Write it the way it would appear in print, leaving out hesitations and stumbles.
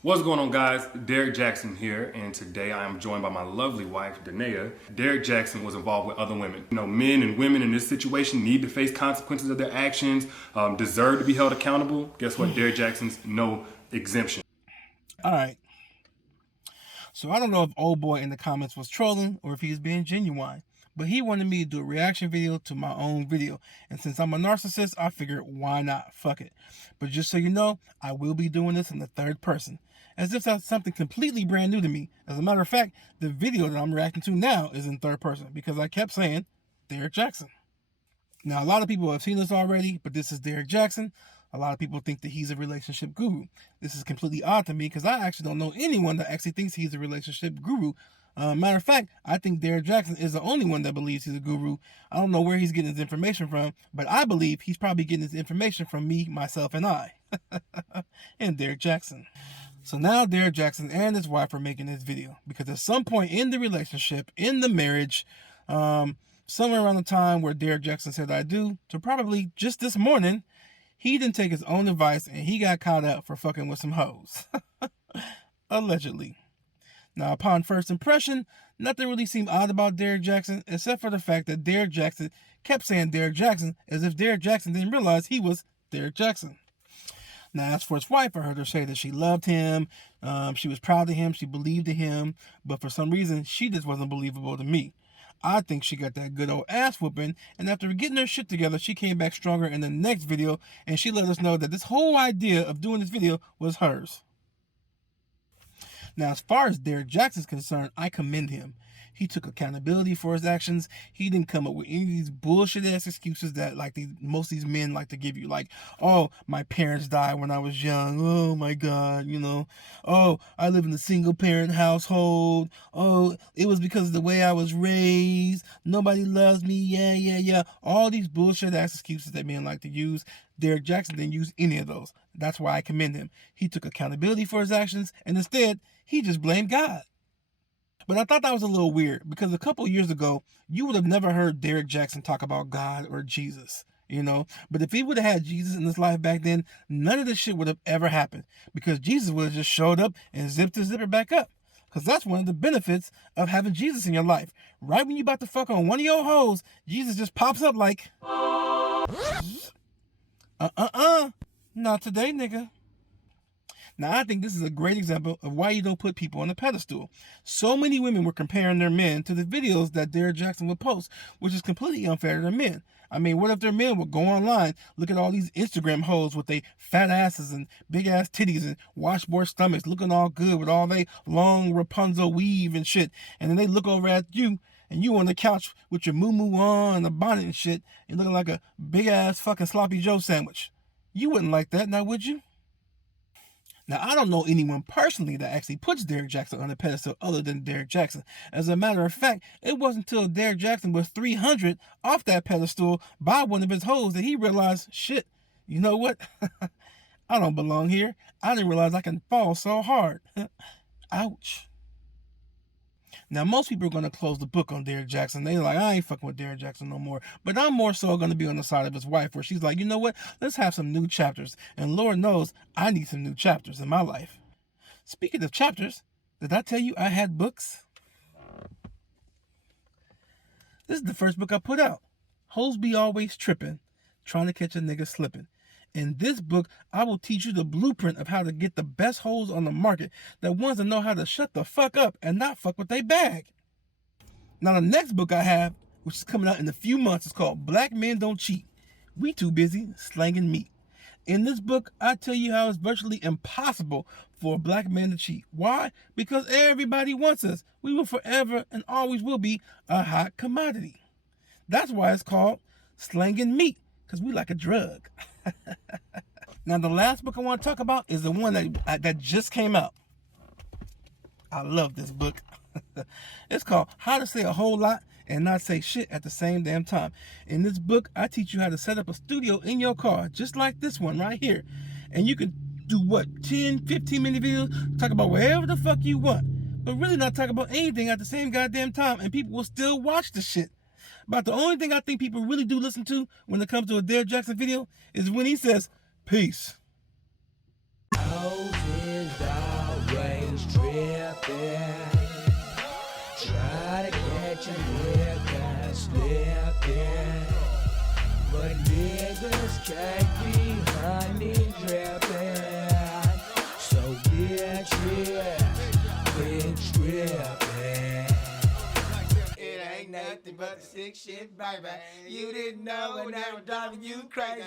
What's going on, guys? Derrick Jaxn here, and today I am joined by my lovely wife, Danae. Derrick Jaxn was involved with other women. You know, men and women in this situation need to face consequences of their actions, deserve to be held accountable. Guess what? Derrick Jaxn's no exemption. All right. So I don't know if old boy in the comments was trolling or if he was being genuine, but he wanted me to do a reaction video to my own video. And since I'm a narcissist, I figured, why not? Fuck it. But just so you know, I will be doing this in the third person, as if that's something completely brand new to me. As a matter of fact, the video that I'm reacting to now is in third person because I kept saying Derrick Jaxn. Now, a lot of people have seen this already, but this is Derrick Jaxn. A lot of people think that he's a relationship guru. This is completely odd to me because I actually don't know anyone that actually thinks he's a relationship guru. Matter of fact, I think Derrick Jaxn is the only one that believes he's a guru. I don't know where he's getting his information from, but I believe he's probably getting his information from me, myself, and I. And Derrick Jaxn. So now Derrick Jaxn and his wife are making this video because at some point in the relationship, in the marriage, somewhere around the time where Derrick Jaxn said I do, to probably just this morning, he didn't take his own advice and he got caught up for fucking with some hoes. Allegedly. Now, upon first impression, nothing really seemed odd about Derrick Jaxn except for the fact that Derrick Jaxn kept saying Derrick Jaxn as if Derrick Jaxn didn't realize he was Derrick Jaxn. Now, as for his wife, I heard her say that she loved him, she was proud of him, she believed in him, but for some reason, she just wasn't believable to me. I think she got that good old ass whooping, and after getting her shit together, she came back stronger in the next video, and she let us know that this whole idea of doing this video was hers. Now, as far as Derrick Jaxn is concerned, I commend him. He took accountability for his actions. He didn't come up with any of these bullshit ass excuses that most of these men like to give you. Like, oh, my parents died when I was young. Oh my God, you know. Oh, I live in a single parent household. Oh, it was because of the way I was raised. Nobody loves me. Yeah. All these bullshit ass excuses that men like to use. Derrick Jaxn didn't use any of those. That's why I commend him. He took accountability for his actions, and instead, he just blamed God. But I thought that was a little weird because a couple years ago, you would have never heard Derrick Jaxn talk about God or Jesus, you know. But if he would have had Jesus in his life back then, none of this shit would have ever happened because Jesus would have just showed up and zipped his zipper back up. Because that's one of the benefits of having Jesus in your life. Right when you about to fuck on one of your hoes, Jesus just pops up like, not today, nigga. Now, I think this is a great example of why you don't put people on a pedestal. So many women were comparing their men to the videos that Derrick Jaxn would post, which is completely unfair to their men. I mean, what if their men would go online, look at all these Instagram hoes with their fat asses and big ass titties and washboard stomachs, looking all good with all they long Rapunzel weave and shit, and then they look over at you, and you on the couch with your moo-moo on and a bonnet and shit, and looking like a big ass fucking sloppy Joe sandwich. You wouldn't like that, now would you? Now, I don't know anyone personally that actually puts Derrick Jaxn on a pedestal other than Derrick Jaxn. As a matter of fact, it wasn't until Derrick Jaxn was 300 off that pedestal by one of his hoes that he realized, shit, you know what? I don't belong here. I didn't realize I can fall so hard. Ouch. Now, most people are going to close the book on Derrick Jaxn. They're like, I ain't fucking with Derrick Jaxn no more. But I'm more so going to be on the side of his wife where she's like, you know what? Let's have some new chapters. And Lord knows I need some new chapters in my life. Speaking of chapters, did I tell you I had books? This is the first book I put out. Hoes Be Always Trippin', Trying to Catch a Nigga Slippin'. In this book, I will teach you the blueprint of how to get the best hoes on the market, the ones that know how to shut the fuck up and not fuck with they bag. Now, the next book I have, which is coming out in a few months, is called Black Men Don't Cheat. We too busy slanging meat. In this book, I tell you how it's virtually impossible for a black man to cheat. Why? Because everybody wants us. We will forever and always will be a hot commodity. That's why it's called slanging meat, because we like a drug. Now, the last book I want to talk about is the one that just came out. I love this book. It's called How to Say a Whole Lot and Not Say Shit at the Same Damn Time. In this book, I teach you how to set up a studio in your car, just like this one right here. And you can do what, 10, 15-minute videos, talk about whatever the fuck you want, but really not talk about anything at the same goddamn time, and people will still watch the shit. But the only thing I think people really do listen to when it comes to a Derrick Jaxn video is when he says, peace. Houses down. trippin'. Try to catch a nigga slippin', but niggas can't be honey drippin'. So bitch, trippin'. It ain't nothing but the sick shit, baby. You didn't know, and now I'm driving you crazy.